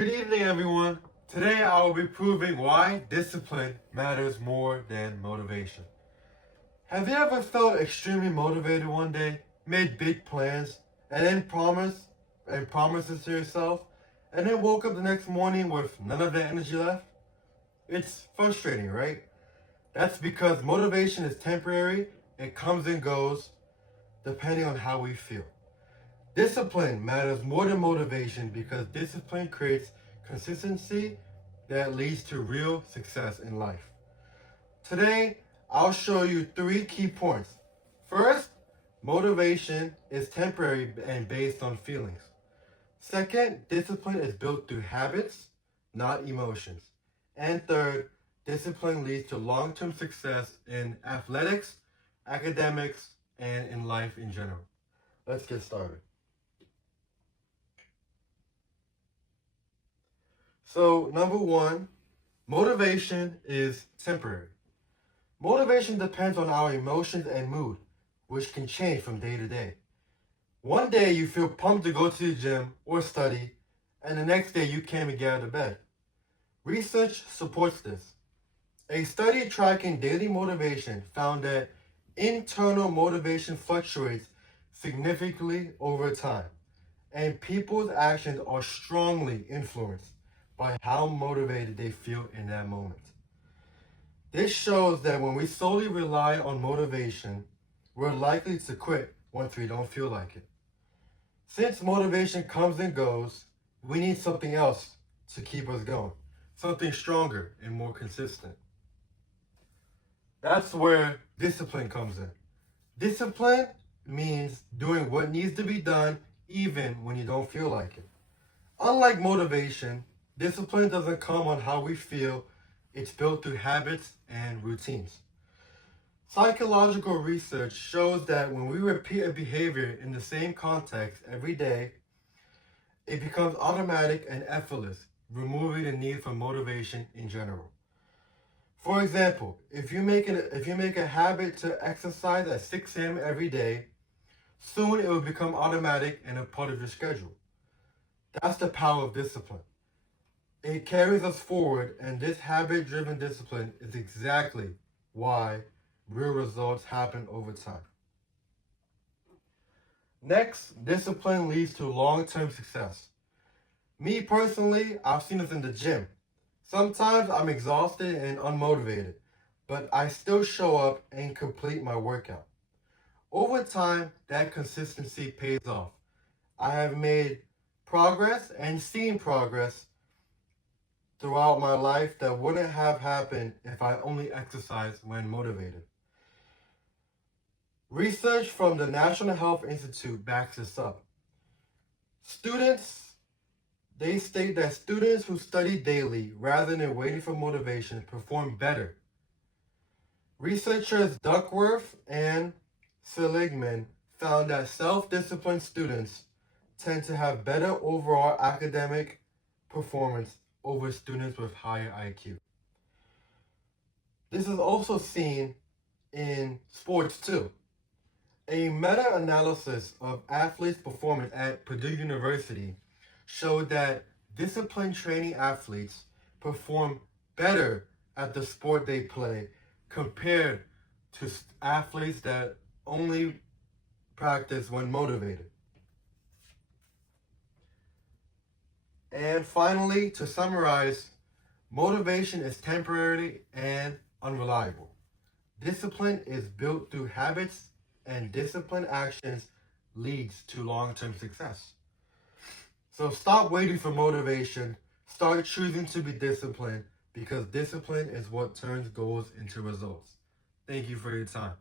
Good evening, everyone. Today I will be proving why discipline matters more than motivation. Have you ever felt extremely motivated one day, made big plans, and then promises to yourself, and then woke up the next morning with none of the energy left? It's frustrating, right? That's because motivation is temporary, it comes and goes depending on how we feel. Discipline matters more than motivation because discipline creates consistency that leads to real success in life. Today, I'll show you 3 key points. First, motivation is temporary and based on feelings. Second, discipline is built through habits, not emotions. And third, discipline leads to long-term success in athletics, academics, and in life in general. Let's get started. So, number 1, motivation is temporary. Motivation depends on our emotions and mood, which can change from day to day. One day you feel pumped to go to the gym or study, and the next day you can't even get out of bed. Research supports this. A study tracking daily motivation found that internal motivation fluctuates significantly over time, and people's actions are strongly influenced by how motivated they feel in that moment. This shows that when we solely rely on motivation, we're likely to quit once we don't feel like it. Since motivation comes and goes, we need something else to keep us going, something stronger and more consistent. That's where discipline comes in. Discipline means doing what needs to be done even when you don't feel like it. Unlike motivation, discipline doesn't come on how we feel, it's built through habits and routines. Psychological research shows that when we repeat a behavior in the same context every day, it becomes automatic and effortless, removing the need for motivation in general. For example, if you make a habit to exercise at 6 a.m. every day, soon it will become automatic and a part of your schedule. That's the power of discipline. It carries us forward, and this habit-driven discipline is exactly why real results happen over time. Next, discipline leads to long-term success. Me personally, I've seen this in the gym. Sometimes I'm exhausted and unmotivated, but I still show up and complete my workout. Over time, that consistency pays off. I have made progress and seen progress throughout my life that wouldn't have happened if I only exercised when motivated. Research from the National Health Institute backs this up. They state that students who study daily rather than waiting for motivation perform better. Researchers Duckworth and Seligman found that self-disciplined students tend to have better overall academic performance over students with higher IQ. This is also seen in sports too. A meta-analysis of athletes' performance at Purdue University showed that disciplined training athletes perform better at the sport they play compared to athletes that only practice when motivated. And finally, to summarize, motivation is temporary and unreliable. Discipline is built through habits, and disciplined actions leads to long-term success. So stop waiting for motivation, start choosing to be disciplined, because discipline is what turns goals into results. Thank you for your time.